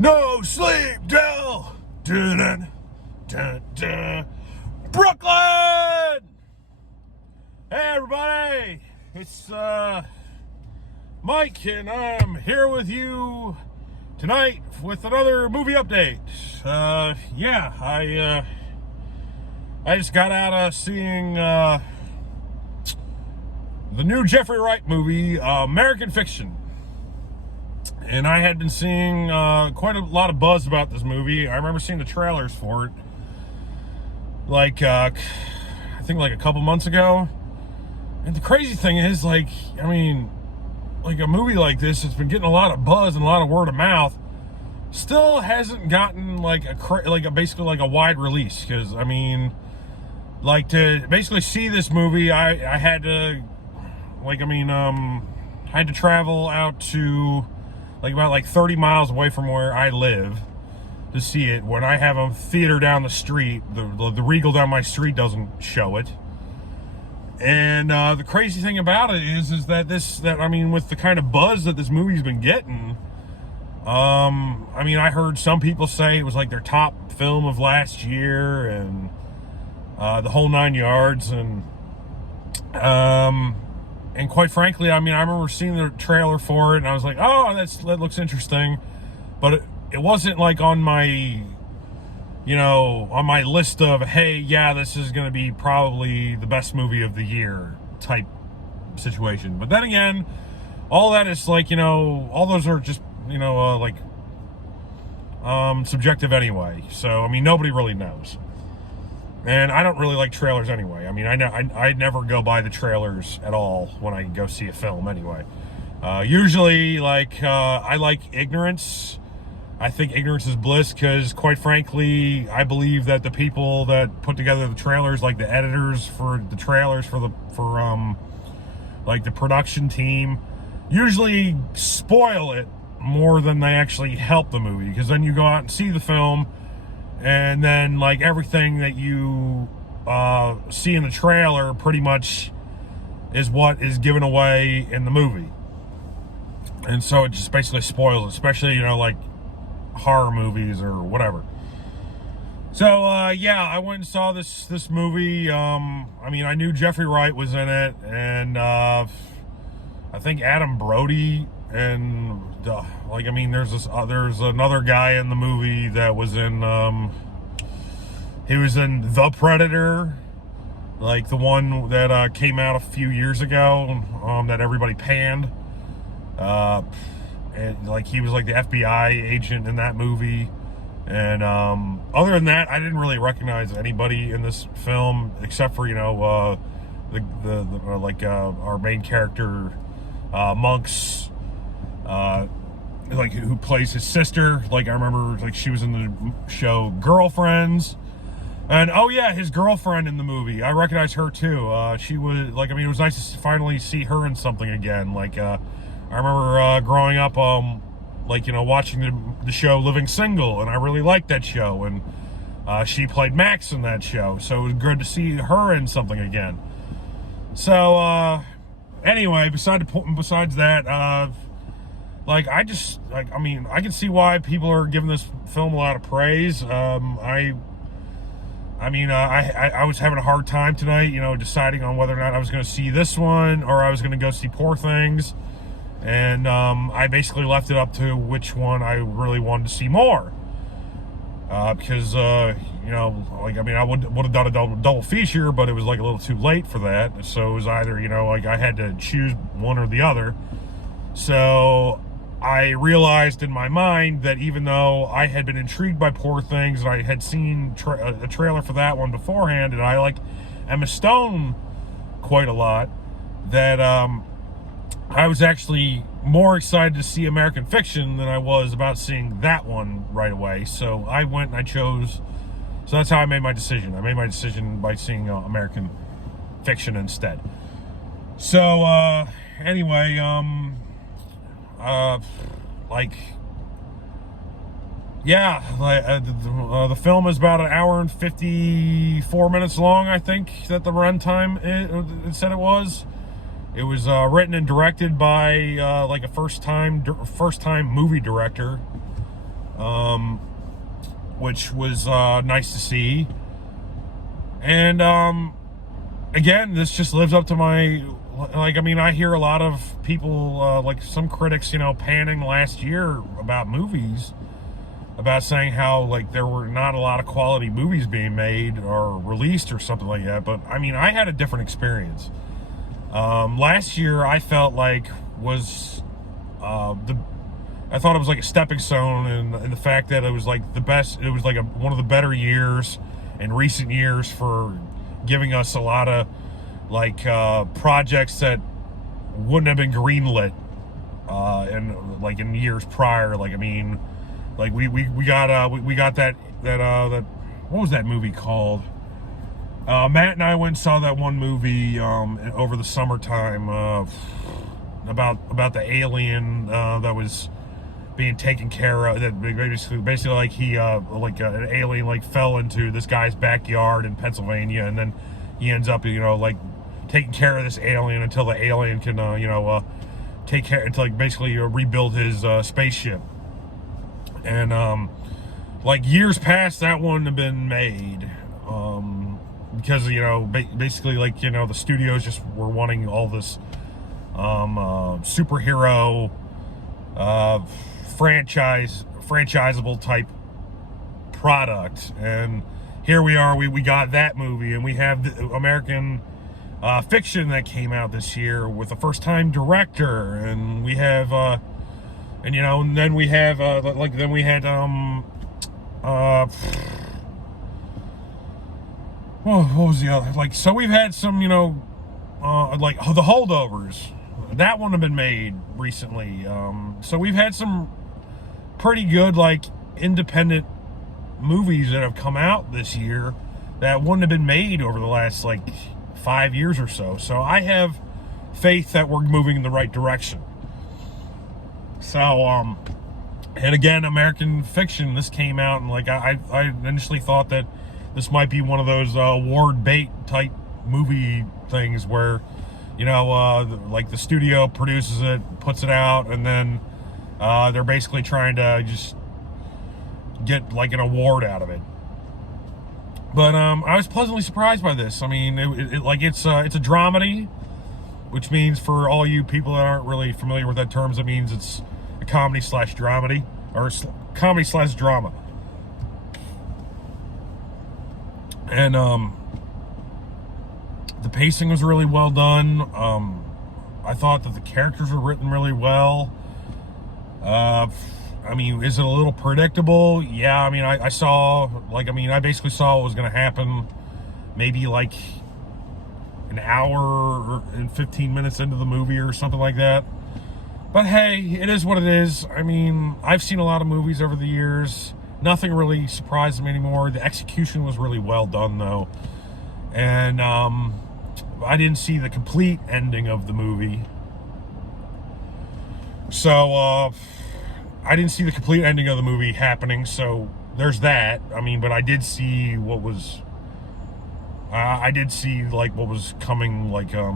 No sleep till dun, dun, dun, Brooklyn. Hey everybody, it's Mike, and I'm here with you tonight with another movie update. I just got out of seeing the new Jeffrey Wright movie, American Fiction. And I had been seeing quite a lot of buzz about this movie. I remember seeing the trailers for it, I think a couple months ago. And the crazy thing is, a movie like this, it's been getting a lot of buzz and a lot of word of mouth, still hasn't gotten basically a wide release. Because to basically see this movie, I had to travel out to about 30 miles away from where I live to see it. When I have a theater down the street, the Regal down my street doesn't show it. And the crazy thing about it is that with the kind of buzz that this movie's been getting, I heard some people say it was their top film of last year and the whole 9 yards. And quite frankly, I remember seeing the trailer for it, and I was like, "Oh, that looks interesting," but it wasn't on my, on my list of, "Hey, yeah, this is going to be probably the best movie of the year" type situation. But then again, all that is all those are just subjective anyway. So nobody really knows. And I don't really like trailers anyway. I never go by the trailers at all when I go see a film anyway. Usually, I like ignorance. I think ignorance is bliss because, quite frankly, I believe that the people that put together the trailers, the editors for the trailers for the production team, usually spoil it more than they actually help the movie. Because then you go out and see the film, and then everything that you see in the trailer pretty much is what is given away in the movie. And so it just basically spoils it, especially horror movies or whatever. So I went and saw this movie. I knew Jeffrey Wright was in it, and I think Adam Brody, and there's another guy in the movie that was in he was in The Predator, the one that came out a few years ago, that everybody panned. And he was the FBI agent in that movie. And other than that, I didn't really recognize anybody in this film except for our main character, Monk's who plays his sister. I remember she was in the show Girlfriends. And oh yeah, his girlfriend in the movie, I recognize her too. She was it was nice to finally see her in something again. I remember growing up, watching the show Living Single, and I really liked that show. And she played Max in that show, so it was good to see her in something again. So anyway, besides that, I can see why people are giving this film a lot of praise. I was having a hard time tonight, deciding on whether or not I was going to see this one or I was going to go see Poor Things. And I basically left it up to which one I really wanted to see more. Because, I would have done a double feature, but it was a little too late for that. So it was either, I had to choose one or the other. So I realized in my mind that even though I had been intrigued by Poor Things, and I had seen a trailer for that one beforehand, and I like Emma Stone quite a lot, that I was actually more excited to see American Fiction than I was about seeing that one right away. So I went and I chose. So that's how I made my decision. I made my decision by seeing American Fiction instead. So anyway, the film is about 1 hour and 54 minutes long. I think that the runtime it said it was. It was written and directed by a first time movie director. which was nice to see. And again, this just lives up to my, like, I mean, I hear a lot of people, like some critics, panning last year about movies, about saying how, like, there were not a lot of quality movies being made or released or something like that. But I mean, I had a different experience. Last year I felt like was I thought it was like a stepping stone, and the fact that it was like the best, it was like one of the better years in recent years for giving us a lot of like projects that wouldn't have been greenlit in years prior. Like, I mean, like we got that what was that movie called? Matt and I went and saw that one movie over the summertime about the alien that was being taken care of. That basically like he an alien like fell into this guy's backyard in Pennsylvania, and then he ends up like taking care of this alien until the alien can take care to like basically rebuild his spaceship. And like years past, that wouldn't have been made. Because basically like the studios just were wanting all this superhero franchisable type product, and here we are, we got that movie, and we have the American Fiction that came out this year with a first time director, and we have and then we have then we had what was the other? Like, so we've had some, like The Holdovers. That one have been made recently. So we've had some pretty good, like, independent movies that have come out this year that wouldn't have been made over the last, like, 5 years or so. So I have faith that we're moving in the right direction. So, and again, American Fiction, this came out, and, like, I initially thought that this might be one of those award bait type movie things where, like the studio produces it, puts it out, and then they're basically trying to just get like an award out of it. But I was pleasantly surprised by this. I mean, it's a dramedy, which means, for all you people that aren't really familiar with that terms, it means it's a comedy / dramedy, or comedy / drama. And the pacing was really well done. I thought that the characters were written really well. I mean, is it a little predictable? Yeah, I mean, I basically saw what was going to happen maybe like an hour and 15 minutes into the movie or something like that. But hey, it is what it is. I mean, I've seen a lot of movies over the years. Nothing really surprised me anymore. The execution was really well done, though. And I didn't see the complete ending of the movie. So, I didn't see the complete ending of the movie happening, so there's that. I mean, but I did see what was... I did see, like, what was coming, like, a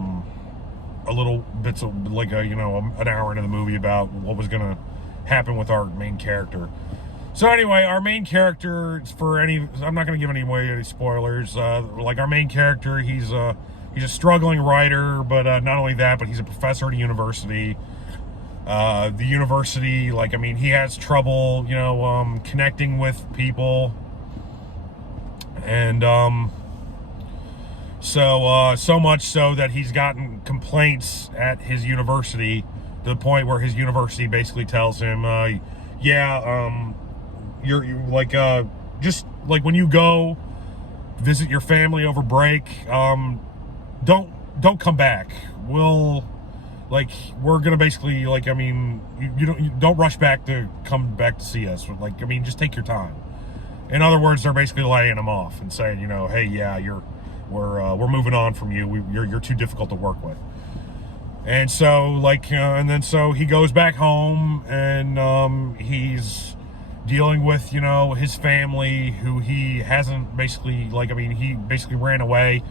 little bits of, like, an hour into the movie about what was going to happen with our main character. So anyway, our main character, I'm not going to give any spoilers. Like, our main character, he's a struggling writer, but not only that, but he's a professor at a university. The university, like, I mean, he has trouble, connecting with people. And so much so that he's gotten complaints at his university, to the point where his university basically tells him, you're like, just like when you go visit your family over break, don't come back. We're gonna basically, like, I mean, you don't rush back to come back to see us. Like, I mean, just take your time. In other words, they're basically laying him off and saying, hey, yeah, we're moving on from you. You're too difficult to work with. And so, so he goes back home, and he's dealing with, his family, who he hasn't basically, he basically ran away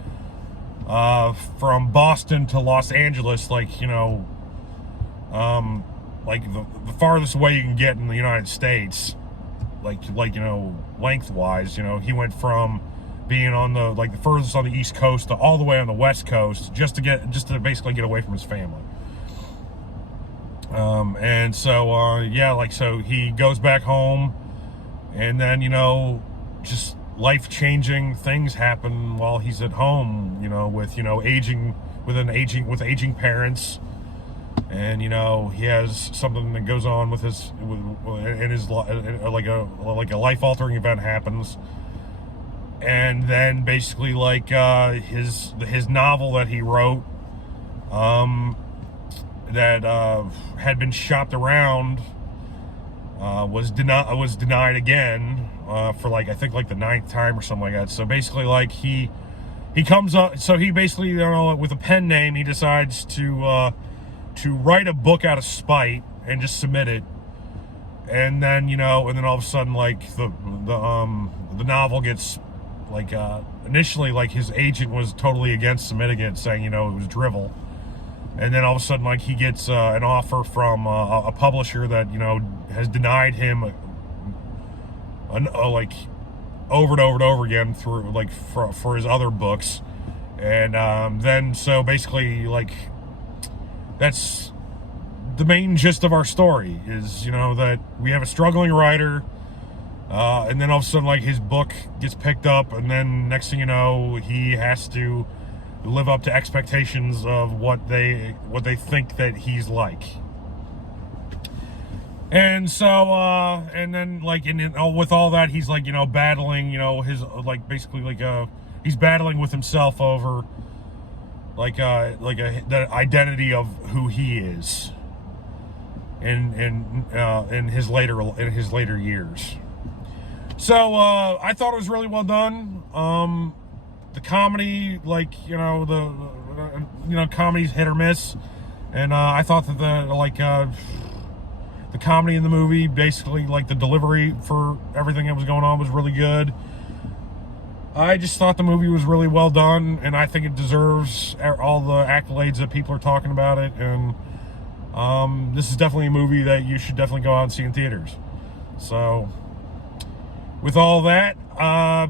from Boston to Los Angeles, the farthest away you can get in the United States. lengthwise. He went from being on the furthest on the East Coast to all the way on the West Coast just to basically get away from his family. And so so he goes back home, and then just life-changing things happen while he's at home, with aging parents. And he has something that goes on with his like a life-altering event happens. And then basically his novel that he wrote that had been shopped around was denied again for I think the 9th time or something like that. So basically he comes up, so he basically with a pen name he decides to write a book out of spite and just submit it. And then all of a sudden the novel gets initially his agent was totally against submitting it, saying it was drivel. And then all of a sudden he gets an offer from a publisher that has denied him over and over and over again through for his other books. And then so basically that's the main gist of our story is that we have a struggling writer, and then all of a sudden his book gets picked up, and then next thing you know he has to live up to expectations of what they think that he's like. And so and then with all that he's battling his he's battling with himself over the identity of who he is in his later years. So I thought it was really well done. The comedy, comedy's hit or miss, and I thought that the comedy in the movie, basically the delivery for everything that was going on, was really good. I just thought the movie was really well done, and I think it deserves all the accolades that people are talking about it. And this is definitely a movie that you should definitely go out and see in theaters. So, with all that, I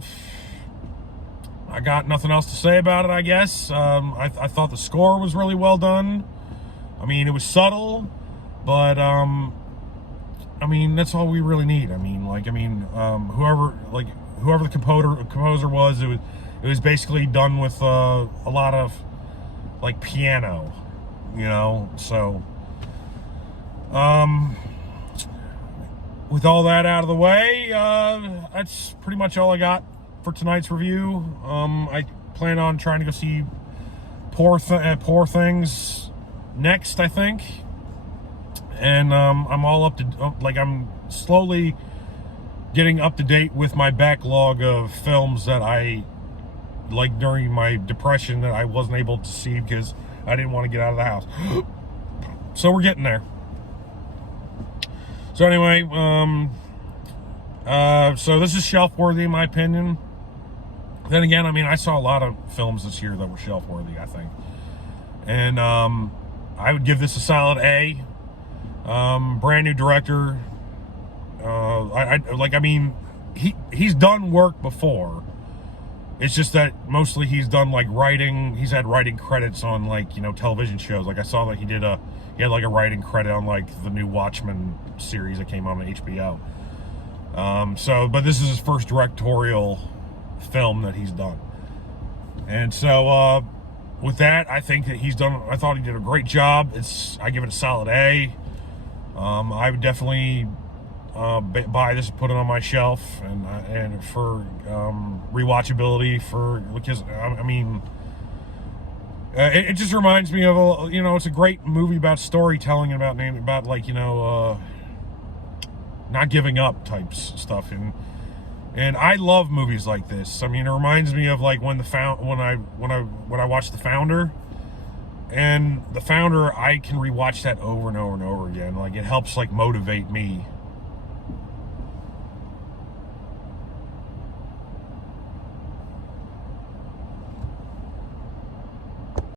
got nothing else to say about it, I guess. I thought the score was really well done. I mean, it was subtle, but that's all we really need. Whoever the composer was, it was basically done with a lot of piano, So, with all that out of the way, that's pretty much all I got for tonight's review. I plan on trying to go see Poor Things next, I think. And I'm all up to I'm slowly getting up to date with my backlog of films that I during my depression that I wasn't able to see because I didn't want to get out of the house. So we're getting there. So anyway, so this is shelf worthy in my opinion. Then again, I saw a lot of films this year that were shelf worthy, I think. And I would give this a solid A. Brand new director. He's done work before. It's just that mostly he's done writing. He's had writing credits on television shows. I saw that he had a writing credit on the new Watchmen series that came on HBO. But this is his first directorial film that he's done. And so with that, I think that I thought he did a great job. I give it a solid A. I would definitely buy this and put it on my shelf, and for rewatchability, because it just reminds me of it's a great movie about storytelling, about not giving up type stuff, and I love movies like this. It reminds me of when I watched The Founder. And The Founder, I can rewatch that over and over and over again. It helps motivate me